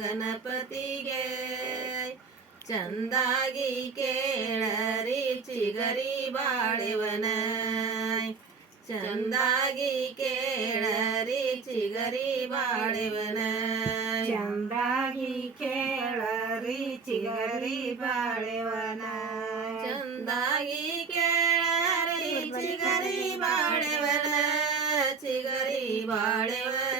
चंदागी ಗಣಪತಿಗೆ ಚಂದಾಗಿ ಕೇಳರಿ ಚಿಗರಿ ಬಾಳೆವನ ಚಂದಾಗಿ ಕೇಳರಿ ಚಿಗರಿ ಬಾಳೆವನ ಚಂದಾಗಿ ಕೇಳರಿ ಚಿಗರಿ ಬಾಳೆವನ ಚಂದಾಗಿ ಕೇಳರಿ ಚಿಗರಿ ಬಾಳೆವನ ಚಿಗರಿ ಬಾಳೆವನ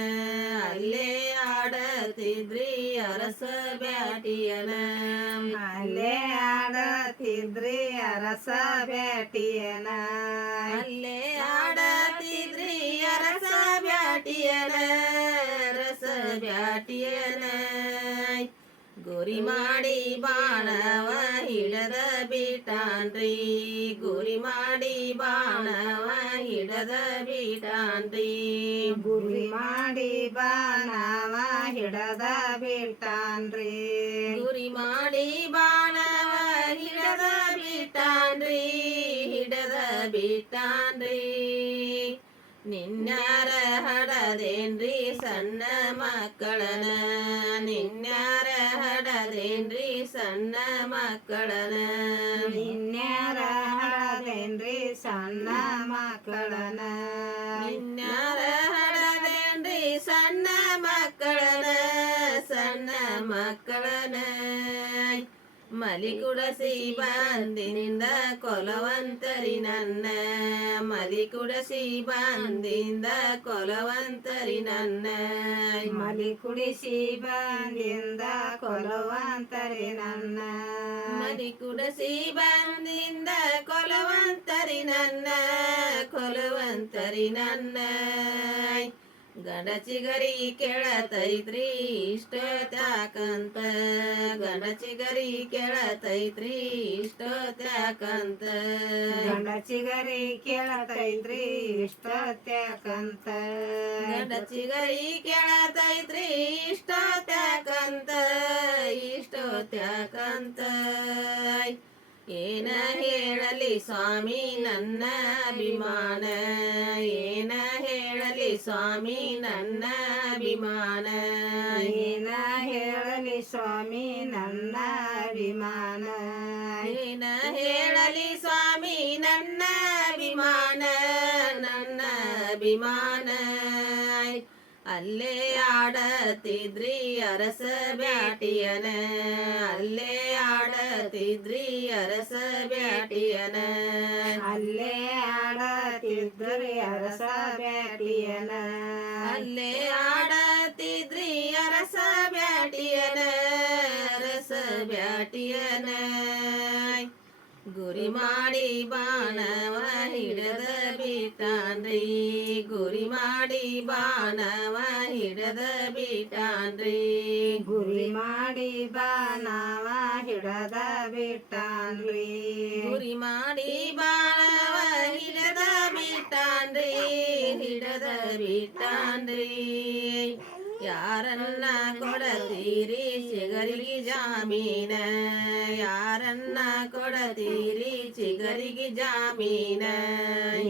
ಭೇಟಿಯನ ಅಲ್ಲೇ ಆಡತಿದ್ರಿ ಅರಸ ಭೇಟಿಯನ ಅಲ್ಲೇ ಆಡತಿದ್ರಿ ಅರಸ ಭೇಟಿಯನ ಅರಸ ಭೇಟಿಯನ ಗುರಿ ಮಾಡಿ ಬಾಣವ ಹಿಡದ ಬಿಟಾನ್ರಿ ಗುರಿ ಮಾಡಿ ಬಾಣವ ಹಿಡದ ಬಿಟಾನ್ರಿ ಗುರಿ ಮಾಡಿ ಬಾಣವ மகிழதா வீட்டான்றே குறிமாடி பானவிடதா வீட்டான்றே இடத வீட்டான்றே நின்னாரஹடதேன்றி சன்ன மக்களன நின்னாரஹடதேன்றி சன்ன மக்களன நின்னாரஹடதேன்றி சன்ன மக்களன ಮಕ್ಕಳನೆ ಮಲ್ಲಿ ಕುಡ ಬಾಂದಿನಿಂದ ಕೊಲವಂತರಿ ನನ್ನ ಮಲ್ಲಿಕುಡ ಶ್ರೀ ಕೊಲವಂತರಿ ನನ್ನ ಮಲ್ಲಿ ಕುಡಿಸಿ ಕೊಲವಂತರಿ ನನ್ನ ಮಲ್ಲಿಕೂಡ ಶ್ರೀ ಕೊಲವಂತರಿ ನನ್ನ ಕೊಲವಂತರಿ ನನ್ನ गडाची घरी खेळात ऐत्री त्रिष्ट त्या कांत गांडाची घरी खेळातयत्रीष्ट त्या कांत गांडाची घरी खेळातय त्रिष्ट त्या कांत गांडाची घरी खेळातयत्रिष्ट त्या कांत इष्ट त्या कांत ಏನ ಹೇಳಲಿ ಸ್ವಾಮಿ ನನ್ನ ಅಭಿಮಾನ ಏನ ಹೇಳಲಿ ಸ್ವಾಮಿ ನನ್ನ ಅಭಿಮಾನ ಏನ ಹೇಳಲಿ ಸ್ವಾಮಿ ನನ್ನ ಅಭಿಮಾನ ಏನ ಹೇಳಲಿ ಸ್ವಾಮಿ ನನ್ನ ಅಭಿಮಾನ ನನ್ನ ಅಭಿಮಾನ ಅಲ್ಲೇ ಆಡತಿದ್ರಿ ಅರಸ ಬ್ಯಾಟಿಯನ ಅಲ್ಲೇ ಆಡತಿದ್ರಿ ಅರಸ ಬ್ಯಾಟಿಯನ ಅಲ್ಲೇ ಆಡತಿದ್ರಿ ಅರಸ ಬ್ಯಾಟಿಯನ ಅಲ್ಲೇ ಆಡ குறிமாடி பானவனிடதபிட்டாந்தை குறிமாடி பானவனிடதபிட்டாந்தை குறிமாடி பானவனிடதபிட்டாந்தை குறிமாடி பானவனிடதபிட்டாந்தை இடதபிட்டாந்தை யாரன்னீரி சிகரிகி ஜாமீன யாரன்னா கொடத்தீரி சிகரிகி ஜாமீன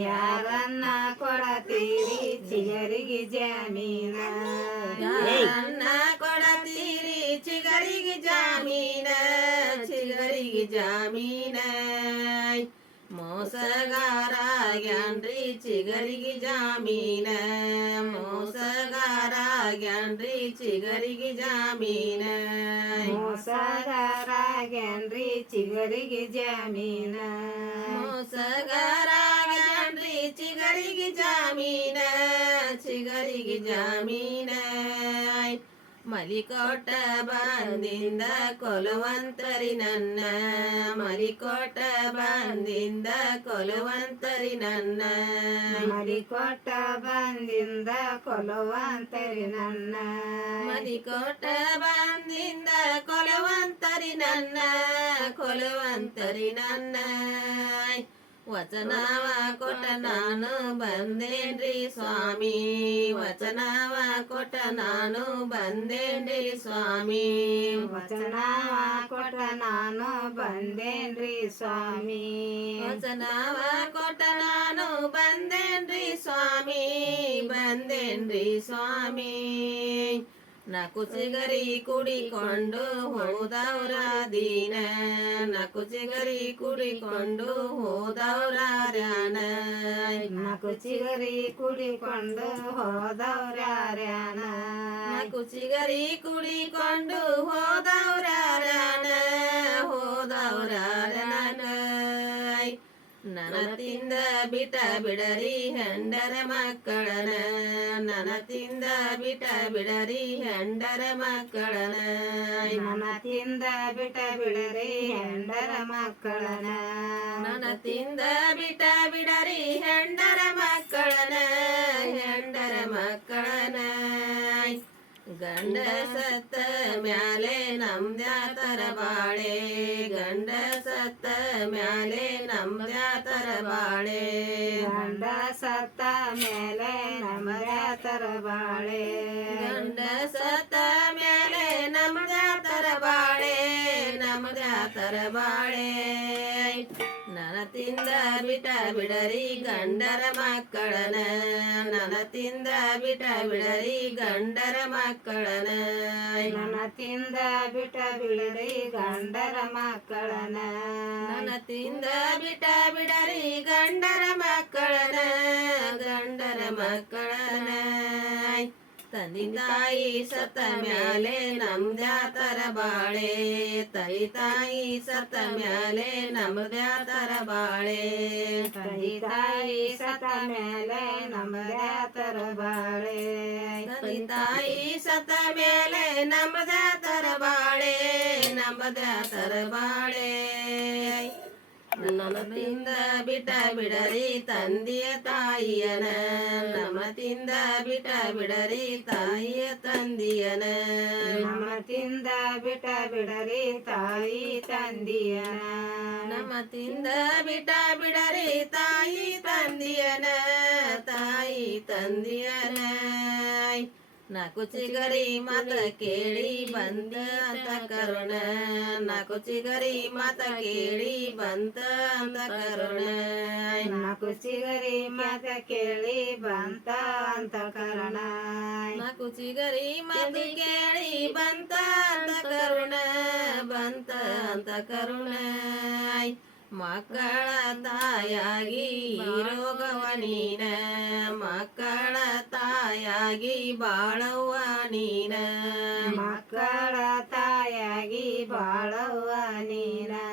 யாரன்னா கொடத்தீரி சிகரிகி ஜாமீன யாரன்னா கொடத்தீரி சிகரிகி ஜாமீன சிகரிகி ஜாமீன மோசகாராயன்றி சிகரிகி ஜாமீன மோசகாராயன்றி சிகரிகி ஜாமீன மோசகாராயன்றி சிகரிகி ஜாமீன மோசகாராயன்றி சிகரிகி ஜாமீன சிகரிகி ஜாமீன ಮಲಿಕೋಟ ಬಾಂದಿಂದ ಕೊಲುವಂತರಿ ನನ್ನ ಮಲಿಕೋಟ ಬಾಂದಿಂದ ಕೊಲುವಂತರಿ ನನ್ನ ಮಲಿಕೋಟ ಬಂದಿಂದ ಕೊಲುವಂತರಿ ನನ್ನ ಮಲಿಕೋಟ ಬಂದಿಂದ ಕೊಲುವಂತರಿ ನನ್ನ ಕೊಲುವಂತರಿ ನನ್ನ వచనవ కొట నాను బందేండి స్వామి వచనవ కొట నాను బందేండి స్వామి వచనవ కొట నాను బందేండి స్వామి వచనవ కొట నాను బందేండి స్వామి బందేండి స్వామి నా కోతిగరి కుడి కొండో హోదౌరా దిన నా కోతిగరి కుడి కొండో హోదౌరా ర్యాన నా కోతిగరి కుడి కొండో హోదౌరా ర్యాన నా కోతిగరి కుడి కొండో హోదౌరా ర్యాన హోదౌరా ನನತಿಂದ ಬಿಟ ಬಿಡರಿ ಹೆಂಡರ ಮಕ್ಕಳನ ನನತಿಂದ ಬಿಟ ಬಿಡರಿ ಹೆಂಡರ ಮಕ್ಕಳನ ನನ್ನ ಬಿಟ ಬಿಡರಿ ಹೆಂಡರ ಮಕ್ಕಳನ ನನತಿಂದ ಬಿಟ ಬಿಡರಿ ಹೆಂಡರ ಮಕ್ಕಳನ ಹೆಂಡರ ಮಕ್ಕಳನ ಗಂಡ ಸತ್ತ ಮ್ಯಾಲೆ ನಮ್ ದ್ಯಾತರ ಬಾಳೆ ಗಂಡ ಸತ್ತ ಮ್ಯಾಲೆ ನಮ್ ದ್ಯಾತರ ಬಾಳೆ ಗಂಡ ಸತ್ತ ಮ್ಯಾಲೆ ನಮ್ ದ್ಯಾತರ ಬಾಳೆ ಗಂಡ ಸತ್ತ ಮ್ಯಾಲೆ ನಮ್ ದ್ಯಾತರ ಬಾಳೆ ನಮ್ ದ್ಯಾತರ ಬಾಳೆ ಬಿಟ ಬಿಡರಿ ಗಂಡರ ಮಕ್ಕಳನ ನನತಿಂದ ಬಿಟ ಬಿಡರಿ ಗಂಡರ ಮಕ್ಕಳನ ನನತಿಂದ ಬಿಟ ಬಿಡರಿ ಗಂಡರ ಮಕ್ಕಳನ ನನತಿಂದ ಬಿಟ ಬಿಡರಿ ಗಂಡರ ಮಕ್ಕಳನ ಗಂಡರ ತಂದಿ ತಾಯಿ ಸತ ಮ್ಯಾಲೆ ನಮ್ ಬಾಳೆ ತೈ ತಾಯಿ ಸತ ಮ್ಯಾಲೆ ನಮ್ದ ತರ ಬಾಳೆ ತೈ ತಾಯಿ ಸತ ಮ್ಯಾಲೆ ನಮ್ದ ತರ ಬಾಳೆ ತೈ ತಾಯಿ ಸತ ಮ್ಯಾಲೆ ನಮ್ದ ತರ ಬಾಳೆ ನಮ್ದ ತರ ಬಾಳೆ தாயி தந்தியன தாயி தந்தியன நகுச்சிகரி மாத கேளி வந்த அந்த கருண நகுச்சிகரி மாத கேளி வந்த அந்த கருண நகுச்சிகரி மாத கேளி வந்த அந்த கருண நகுச்சிகரி மாத கேளி வந்த அந்த கருண வந்த அந்த கருணை ಮಕ್ಕಳ ತಾಯಾಗಿ ನೀನ ಮಕ್ಕಳ ತಾಯಾಗಿ ಬಾಳುವ ನೀನ ಮಕ್ಕಳ ತಾಯಾಗಿ ಬಾಳುವ ನೀರ